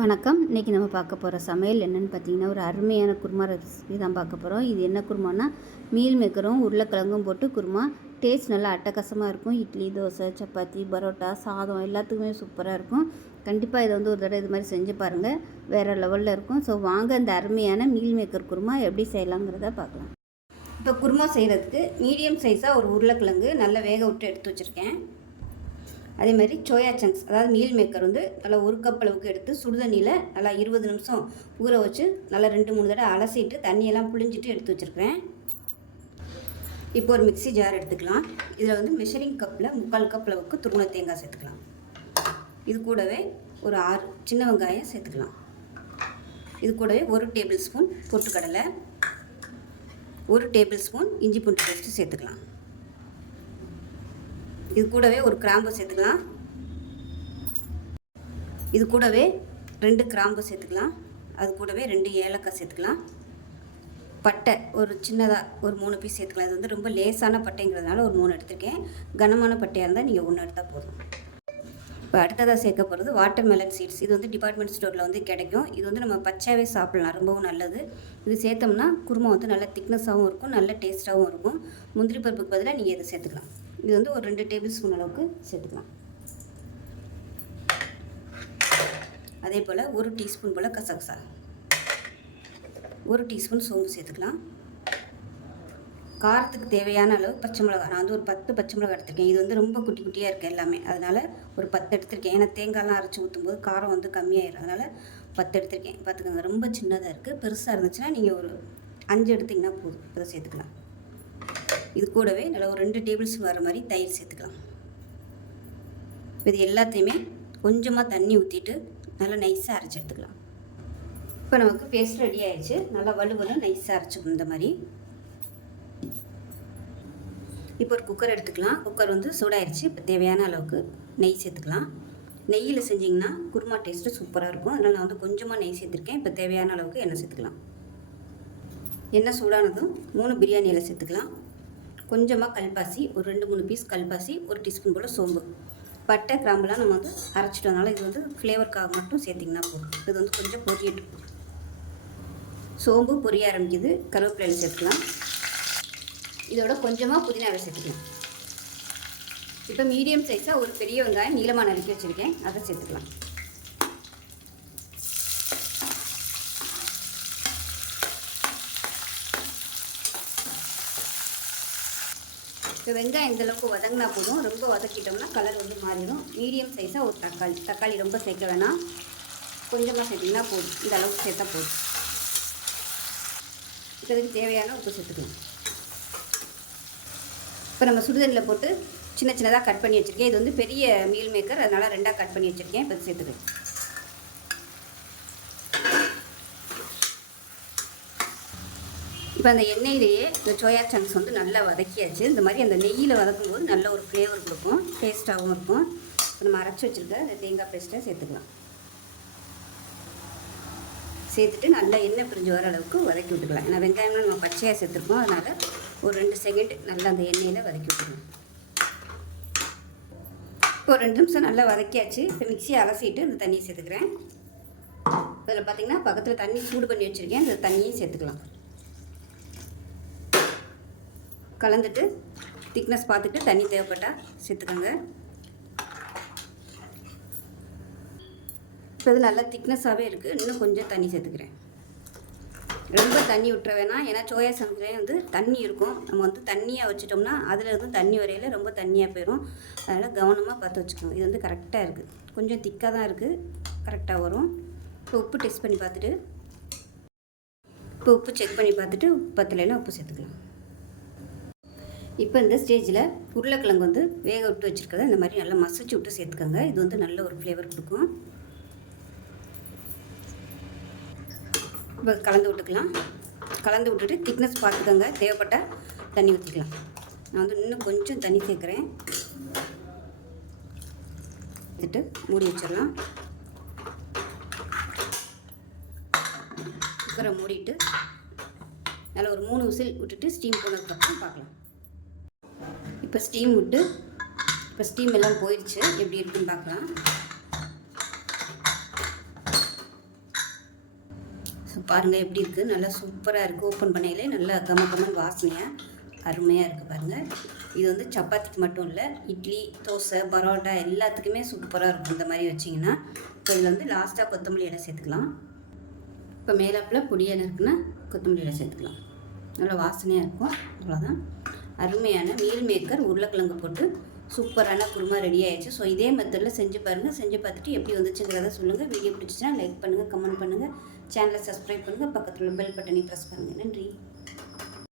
வணக்கம். இன்றைக்கி நம்ம பார்க்க போகிற சமையல் என்னென்னு பார்த்தீங்கன்னா, ஒரு அருமையான குருமா ரெசிபி தான் பார்க்க போகிறோம். இது என்ன குருமானா, மீல் மேக்கரும் உருளைக்கிழங்கும் போட்டு குருமா. டேஸ்ட் நல்லா அட்டகாசமாக இருக்கும். இட்லி, தோசை, சப்பாத்தி, பரோட்டா, சாதம் எல்லாத்துக்குமே சூப்பராக இருக்கும். கண்டிப்பாக இதை ஒரு தடவை இது மாதிரி செஞ்சு பாருங்கள். வேறு லெவலில் இருக்கும். ஸோ வாங்க இந்த அருமையான மீல் மேக்கர் குருமா எப்படி செய்யலாங்கிறத பார்க்கலாம். இப்போ குருமா செய்கிறதுக்கு மீடியம் சைஸாக ஒரு உருளைக்கிழங்கு நல்லா வேக விட்டு எடுத்து வச்சுருக்கேன். அதே மாதிரி சோயா சங்க்ஸ், அதாவது மீல் மேக்கர் நல்லா 1 கப் அளவுக்கு எடுத்து சுடுதண்ணியில் நல்லா 20 நிமிஷம் ஊற வச்சு நல்லா 2-3 தடவை அலசிட்டு தண்ணியெல்லாம் புழிஞ்சிட்டு எடுத்து வச்சுருக்கிறேன். இப்போ ஒரு மிக்ஸி ஜார் எடுத்துக்கலாம். இதில் மெஷரிங் கப்பில் 3/4 கப் அளவுக்கு துருவன தேங்காய் சேர்த்துக்கலாம். இது கூடவே ஒரு 6 சின்ன வெங்காயம் சேர்த்துக்கலாம். இது கூடவே 1 டேபிள் ஸ்பூன் பொட்டுக்கடலை, 1 டேபிள் ஸ்பூன் இஞ்சி பூண்டு பேஸ்ட்டு சேர்த்துக்கலாம். இது கூடவே ஒரு கிராம்பு சேர்த்துக்கலாம். இது கூடவே 2 கிராம்பு சேர்த்துக்கலாம். அது கூடவே 2 ஏலக்காய் சேர்த்துக்கலாம். பட்டை ஒரு சின்னதாக ஒரு 3 பீஸ் சேர்த்துக்கலாம். இது ரொம்ப லேசான பட்டைங்கிறதுனால ஒரு 3 எடுத்துருக்கேன். கனமான பட்டையாக இருந்தால் நீங்கள் 1 எடுத்தால் போதும். இப்போ அடுத்ததாக சேர்க்க போகிறது வாட்டர் மெலன் சீட்ஸ். இது டிபார்ட்மெண்ட் ஸ்டோரில் கிடைக்கும். இது நம்ம பச்சையாகவே சாப்பிட்லாம், ரொம்பவும் நல்லது. இது சேர்த்தோம்னா குருமா நல்ல திக்னஸாகவும் இருக்கும், நல்ல டேஸ்ட்டாகவும் இருக்கும். முந்திரி பருப்புக்கு பதிலாக நீங்கள் இதை சேர்த்துக்கலாம். இது ஒரு 2 டேபிள் ஸ்பூன் அளவுக்கு சேர்த்துக்கலாம். அதே போல் 1 டீஸ்பூன் போல் கசகசா, 1 டீஸ்பூன் சோம்பு சேர்த்துக்கலாம். காரத்துக்கு தேவையான அளவு பச்சை மிளகா, நான் ஒரு 10 பச்சை மிளகா எடுத்திருக்கேன். இது ரொம்ப குட்டி குட்டியாக இருக்குது எல்லாமே, அதனால் ஒரு 10 எடுத்திருக்கேன். ஏன்னா தேங்காய்லாம் அரைச்சி ஊற்றும்போது காரம் கம்மியாயிடும், அதனால் 10 எடுத்திருக்கேன். பார்த்துக்கோங்க, ரொம்ப சின்னதாக இருக்குது. பெருசாக இருந்துச்சுன்னா நீங்கள் ஒரு 5 எடுத்திங்கன்னா போதும். இதை சேர்த்துக்கலாம். இது கூடவே நல்லா ஒரு 2 டேபிள் ஸ்பூன் வர மாதிரி தயிர் சேர்த்துக்கலாம். இது எல்லாத்தையுமே கொஞ்சமாக தண்ணி ஊற்றிட்டு நல்லா நைஸாக அரைச்சி எடுத்துக்கலாம். இப்போ நமக்கு பேஸ்ட் ரெடி ஆகிடுச்சு. நல்லா வலுவலும் நைஸாக அரைச்சிக்கணும் இந்த மாதிரி. இப்போ ஒரு குக்கர் எடுத்துக்கலாம். குக்கர் சூடாயிடுச்சு. இப்போ தேவையான அளவுக்கு நெய் சேர்த்துக்கலாம். நெய்யில் செஞ்சிங்கன்னா குருமா டேஸ்ட்டு சூப்பராக இருக்கும். அதனால் நான் கொஞ்சமாக நெய் சேர்த்துருக்கேன். இப்போ தேவையான அளவுக்கு எண்ணெய் சேர்த்துக்கலாம். எண்ணெய் சூடானதும் 3 பிரியாணி இலை சேர்த்துக்கலாம். கொஞ்சமாக கல்பாசி, ஒரு 2-3 பீஸ் கல்பாசி, 1 டீஸ்பூன் போல் சோம்பு. பட்டை கிராம்பெலாம் நம்ம அரைச்சிட்டோம்னால இது ஃப்ளேவருக்காக மட்டும் சேர்த்திங்கன்னா போதும். இது கொஞ்சம் பொரியட்டும். சோம்பு பொரிய ஆரம்பிக்குது. கருவேப்பிலை சேர்த்துக்கலாம். இதோட கொஞ்சமாக புதினா சேர்த்துக்கலாம். இப்போ மீடியம் சைஸாக ஒரு பெரிய வெங்காயம் நீளமாக நறுக்கி வச்சுருக்கேன், அதை சேர்த்துக்கலாம். இப்போ வெங்காயம் இந்தளவுக்கு வதங்கினா போதும். ரொம்ப வதக்கிட்டோம்னா கலர் மாறிடும். மீடியம் சைஸாக ஒரு தக்காளி ரொம்ப சேர்க்க வேணாம், கொஞ்சமாக சேர்த்திங்கன்னா போதும். இந்த அளவுக்கு சேர்த்தா போதும். இப்போ இதுக்கு தேவையான உப்பு சேர்த்துக்கணும். இப்போ நம்ம சுடுதண்ணில் போட்டு சின்ன சின்னதாக கட் பண்ணி வச்சுருக்கேன். இது பெரிய மீல் மேக்கர், அதனால் 2ஆக கட் பண்ணி வச்சுருக்கேன். இப்போ சேர்த்துக்கணும். இப்போ அந்த எண்ணெயிலேயே இந்த சோயா சங்க்ஸ் நல்லா வதக்கியாச்சு. இந்த மாதிரி அந்த நெய்யில் வதக்கும்போது நல்ல ஒரு ஃப்ளேவர் கொடுக்கும், டேஸ்ட்டாகவும் இருக்கும். இப்போ நம்ம அரைச்சி வச்சுருக்க இந்த தேங்காய் பேஸ்ட்டை சேர்த்துக்கலாம். சேர்த்துட்டு நல்லா எண்ணெய் பிரிஞ்சு வர அளவுக்கு வதக்கி விட்டுக்கலாம். ஏன்னா வெங்காயம்லாம் நம்ம பச்சையாக சேர்த்துருக்கோம், அதனால் ஒரு 2 செகண்ட் நல்லா அந்த எண்ணெயில் வதக்கி விட்டுக்கலாம். இப்போ 2 நிமிஷம் நல்லா வதக்கியாச்சு. இப்போ மிக்சியை அலசிட்டு இந்த தண்ணியை சேர்த்துக்கிறேன். இதில் பார்த்திங்கன்னா பக்கத்தில் தண்ணி சூடு பண்ணி வச்சுருக்கேன். இந்த தண்ணியும் சேர்த்துக்கலாம். கலந்துட்டு திக்னஸ் பார்த்துட்டு தண்ணி தேவைப்பட்டால் சேர்த்துக்கோங்க. இப்போ இது நல்லா திக்னஸாகவே இருக்குது. இன்னும் கொஞ்சம் தண்ணி சேர்த்துக்கிறேன். ரொம்ப தண்ணி விட்டுற வேணாம், ஏன்னா சோயா சங்க்ஸ்லேயே தண்ணி இருக்கும். நம்ம தண்ணியாக வச்சிட்டோம்னா அதில் தண்ணி வரையில் ரொம்ப தண்ணியாக போயிடும். அதனால் கவனமாக பார்த்து வச்சுக்கோங்க. இது கரெக்டாக இருக்குது. கொஞ்சம் திக்காக தான் இருக்குது, கரெக்டாக வரும். இப்போ உப்பு டெஸ்ட் பண்ணி பார்த்துட்டு, இப்போ உப்பு செக் பண்ணி பார்த்துட்டு பத்தலைன்னா உப்பு சேர்த்துக்கலாம். இப்போ இந்த ஸ்டேஜில் உருளைக்கிழங்கு வேக விட்டு வச்சுருக்கதை இந்த மாதிரி நல்லா மசிச்சு விட்டு சேர்த்துக்கோங்க. இது நல்ல ஒரு ஃப்ளேவர் கொடுக்கும். இப்போ கலந்து விட்டுக்கலாம். கலந்து விட்டுட்டு திக்னஸ் பார்த்துக்கோங்க. தேவைப்பட்டால் தண்ணி ஊற்றிக்கலாம். நான் இன்னும் கொஞ்சம் தண்ணி சேர்க்குறேன். எடுத்துட்டு மூடி வச்சிடலாம். குக்கரை மூடிட்டு நல்லா ஒரு 3 விசில் விட்டுட்டு ஸ்டீம் போனதுக்கப்புறம் பார்க்கலாம். இப்போ ஸ்டீம் விட்டு இப்போ ஸ்டீம் எல்லாம் போயிடுச்சு. எப்படி இருக்குன்னு பார்க்கலாம். பாருங்கள் எப்படி இருக்குது, நல்லா சூப்பராக இருக்குது. ஓப்பன் பண்ணையிலே நல்லா கம வாசனையாக அருமையாக இருக்குது பாருங்கள். இது வந்து சப்பாத்திக்கு மட்டும் இல்லை, இட்லி, தோசை, பரோட்டா எல்லாத்துக்குமே சூப்பராக இருக்கும் இந்த மாதிரி வச்சிங்கன்னா. இப்போ இதில் வந்து லாஸ்ட்டாக கொத்தமல்லி இலை சேர்த்துக்கலாம். இப்போ மேலாப்பில் பொடியாக இருக்குன்னா கொத்தமல்லி இலை சேர்த்துக்கலாம். நல்லா வாசனையாக இருக்கும். அவ்வளோதான், அருமையான மீல் மேக்கர் உருளைக்கிழங்கு போட்டு சூப்பரான குருமா ரெடி ஆயிடுச்சு. ஸோ இதே மெத்தடில் செஞ்சு பாருங்கள். செஞ்சு பார்த்துட்டு எப்படி வந்துச்சுங்கிறத சொல்லுங்கள். வீடியோ பிடிச்சிச்சுன்னா லைக் பண்ணுங்கள், கமெண்ட் பண்ணுங்கள், சேனலை சப்ஸ்கிரைப் பண்ணுங்கள், பக்கத்தில் பெல் பட்டனை ப்ரெஸ் பண்ணுங்கள். நன்றி.